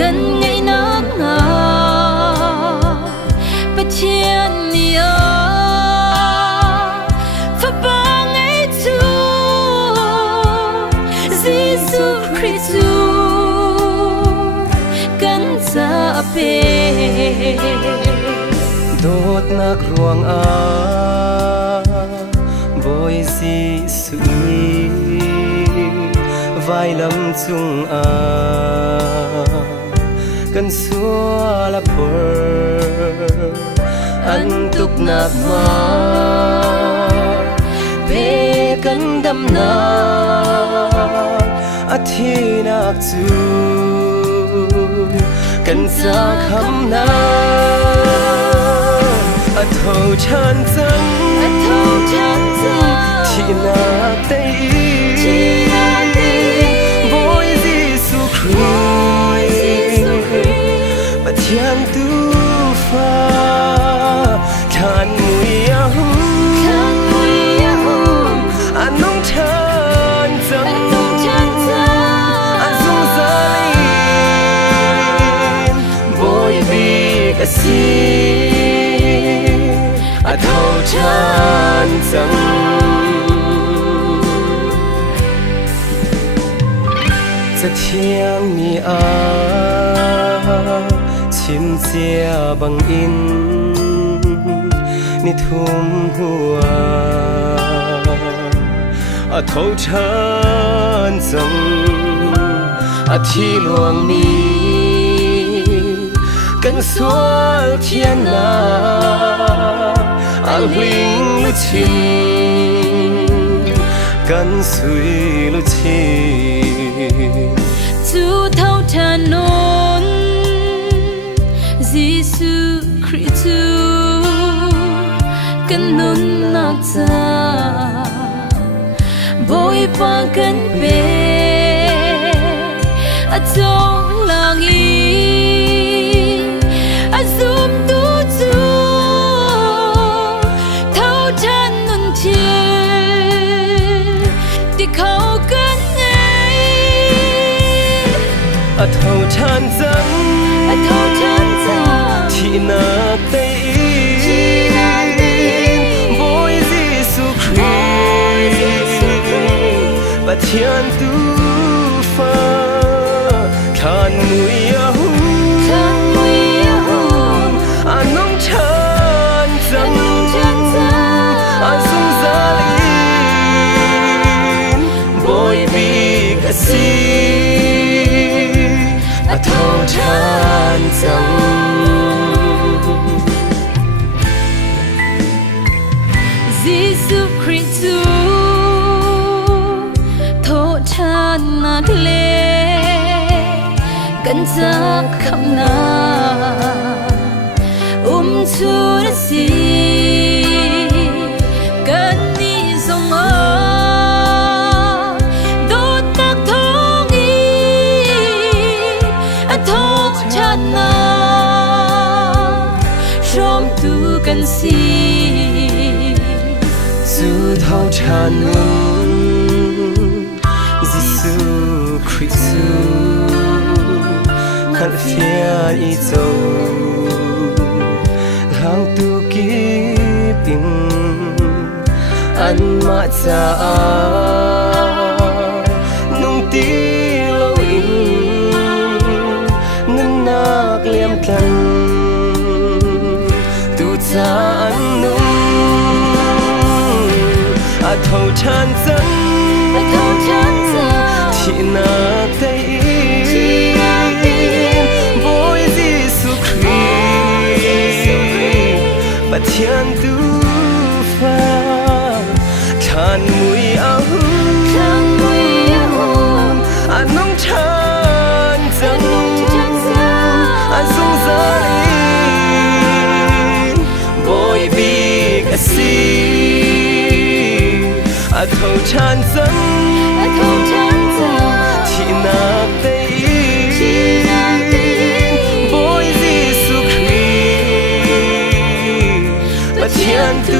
gần ngày nắng ngà bất thiên nia phật ba ngày tu Giêsu Christu gần sa pe đốt nạc ruộng bồi Giêsu vai lâm chung gần xua là phở ăn tục nạp ma về gần đâm na thi nạc chu gần xa khăm na thâu chan chân thi nạc tây bồi Giêsu Christ bất thiên tu pha khan mùi ahum anong chan chân an dung zalin bồi bi kasi thâu chan chânจะเที่ยงมีชิมเจียบังอินนิทุมหัวทอชันจังที่หลวงนี้กันสวลเทียนนาลิงลุชินกันสุยลุชิจูเท่าถนนGiêsu Christuกันนุนนักจาบอยปากันเปอจงลางอีอาซุมตูจูเท่าทันนุนเทียที่เขากันทอชันจังที่นักเตยบอย Giêsu Christ บัดเทียนตูฟ้าขานมุยahumอันน้องชันจังอันสุงซาลินบอยบีกสีทอชันจังGiêsu Christuทอชันนักเลกันจากคำนาชูรสีกันนี้ทรงโดดตักทองอีทองชันนาชมตูกันสีสู่เท่าชันGiêsu Christuขันเฟียอีโจหางตูกีปิงอันมาจานุ่งตีโลอินนั่นนักเลี่ยมกันตูจาอันนุ่งทอชันจังที่นักเตยบอย Giêsu Christ บัดเทียนตูฟ้าขานมุยahumอันน้องชันจังอันสุงซาลิน 찬성同찬성ที่นักได้ยินโบยยิสุคริสต์ประเทียนตุ